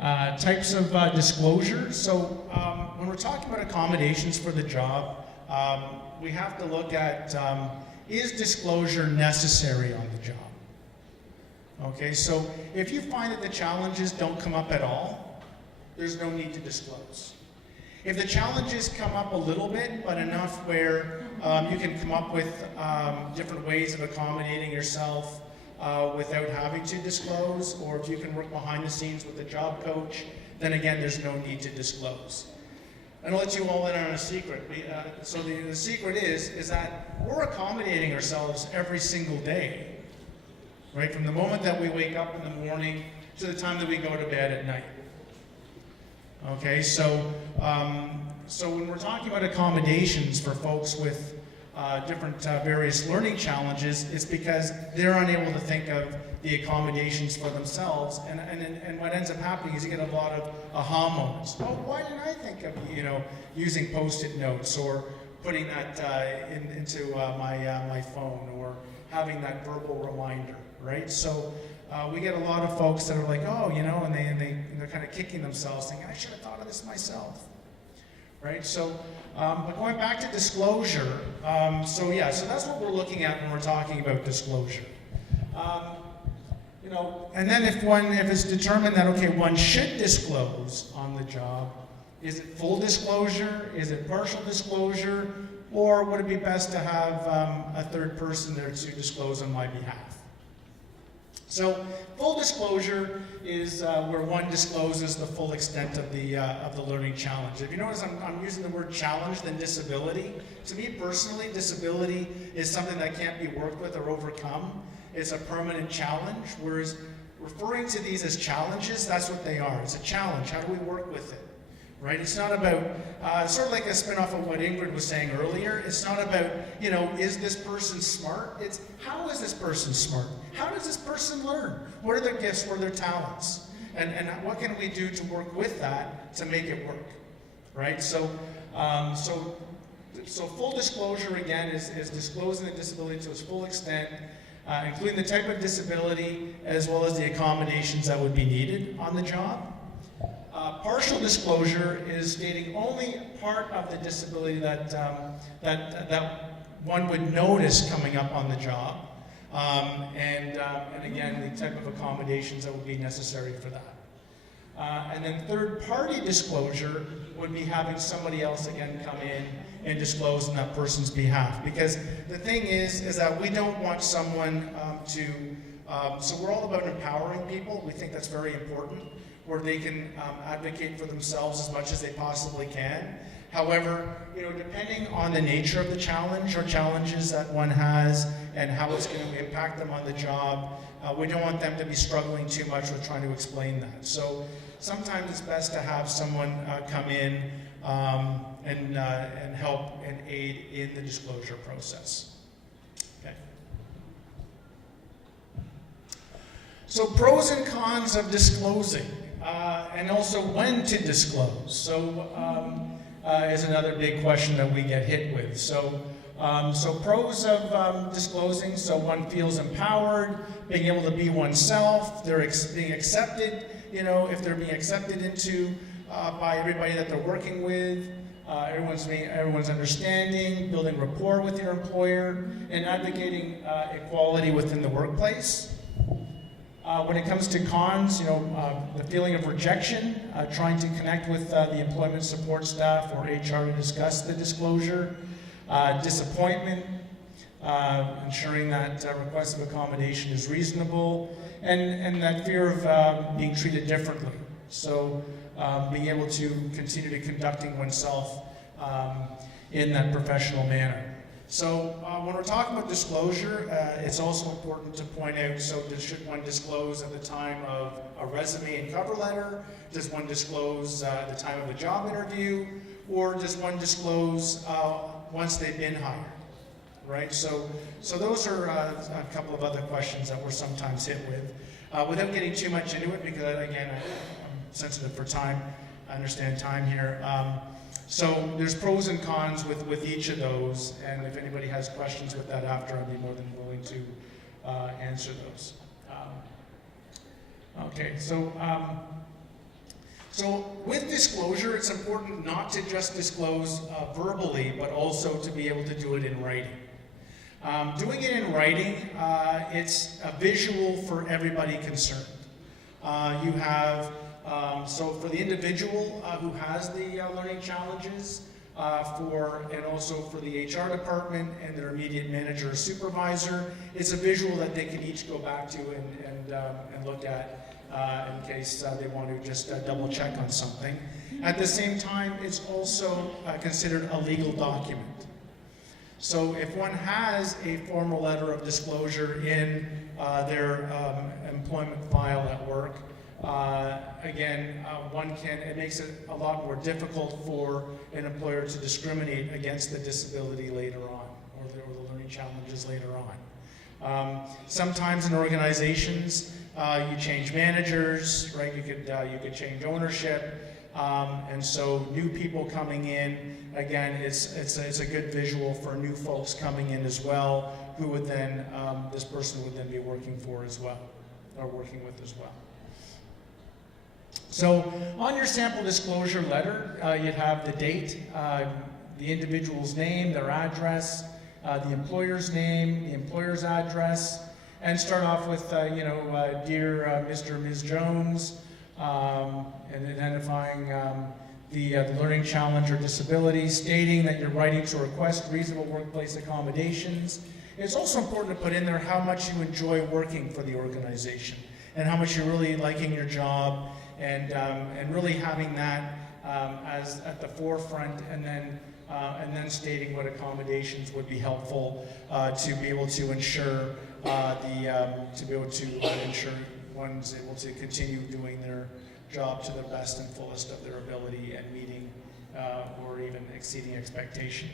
Types of disclosure. So when we're talking about accommodations for the job, we have to look at, is disclosure necessary on the job? Okay, so if you find that the challenges don't come up at all, there's no need to disclose. If the challenges come up a little bit, but enough where you can come up with different ways of accommodating yourself without having to disclose, or if you can work behind the scenes with the job coach, then again, there's no need to disclose. And I'll let you all in on a secret. So the secret is that we're accommodating ourselves every single day, right? From the moment that we wake up in the morning to the time that we go to bed at night. Okay, so when we're talking about accommodations for folks with different various learning challenges, it's because they're unable to think of the accommodations for themselves, and what ends up happening is you get a lot of aha moments. Oh, why didn't I think of using post-it notes or putting that into my phone, or having that verbal reminder, right? So we get a lot of folks that are like, oh, and they're kind of kicking themselves, thinking, I should have thought of this myself, right? So, but going back to disclosure, so that's what we're looking at when we're talking about disclosure. And then if it's determined that, okay, one should disclose on the job, is it full disclosure? Is it partial disclosure? Or would it be best to have a third person there to disclose on my behalf? So full disclosure is where one discloses the full extent of the learning challenge. If you notice, I'm using the word challenge than disability. To me personally, disability is something that can't be worked with or overcome. It's a permanent challenge, whereas referring to these as challenges, that's what they are. It's a challenge. How do we work with it? Right? It's not about, sort of like a spin-off of what Ingrid was saying earlier, it's not about, is this person smart? It's, how is this person smart? How does this person learn? What are their gifts? What are their talents? And what can we do to work with that to make it work? Right? So full disclosure, again, is disclosing the disability to its full extent, including the type of disability as well as the accommodations that would be needed on the job. Partial disclosure is stating only part of the disability that one would notice coming up on the job, and again, the type of accommodations that would be necessary for that. And then third-party disclosure would be having somebody else again come in and disclose on that person's behalf. Because the thing is that we don't want someone so we're all about empowering people. We think that's very important, where they can advocate for themselves as much as they possibly can. However, depending on the nature of the challenge or challenges that one has and how it's going to impact them on the job, we don't want them to be struggling too much with trying to explain that. So sometimes it's best to have someone come in and help and aid in the disclosure process. Okay. So pros and cons of disclosing, and also when to disclose. So is another big question that we get hit with. So pros of disclosing, so one feels empowered, being able to be oneself, they're being accepted, if they're being accepted into by everybody that they're working with, everyone's understanding, building rapport with your employer, and advocating equality within the workplace. When it comes to cons, the feeling of rejection, trying to connect with the employment support staff or HR to discuss the disclosure, disappointment, ensuring that request of accommodation is reasonable, and that fear of being treated differently. So being able to continue to conducting oneself in that professional manner. So when we're talking about disclosure, it's also important to point out, so should one disclose at the time of a resume and cover letter? Does one disclose at the time of a job interview? Or does one disclose once they've been hired? Right? So those are a couple of other questions that we're sometimes hit with. Without getting too much into it, because again, I'm sensitive for time, I understand time here. So there's pros and cons with each of those, and if anybody has questions with that after, I'd be more than willing to answer those. Okay, so So with disclosure, it's important not to just disclose verbally, but also to be able to do it in writing. Doing it in writing, it's a visual for everybody concerned. You have, so for the individual who has the learning challenges, and also for the HR department and their immediate manager or supervisor, it's a visual that they can each go back to and look at in case they want to just double check on something. At the same time, it's also considered a legal document. So if one has a formal letter of disclosure in their employment file at work, again, it makes it a lot more difficult for an employer to discriminate against the disability later on, or the learning challenges later on. Sometimes in organizations, you change managers, right? You could change ownership. And so new people coming in, again, it's a good visual for new folks coming in as well, who would then, this person would then be working for as well, or working with as well. So on your sample disclosure letter, you'd have the date, the individual's name, their address, the employer's name, the employer's address, and start off with, dear Mr. or Ms. Jones, and identifying the learning challenge or disability, stating that you're writing to request reasonable workplace accommodations. It's also important to put in there how much you enjoy working for the organization and how much you're really liking your job, and really having that as at the forefront, and then stating what accommodations would be helpful to be able to ensure ensure one's able to continue doing their job to the best and fullest of their ability and meeting or even exceeding expectation.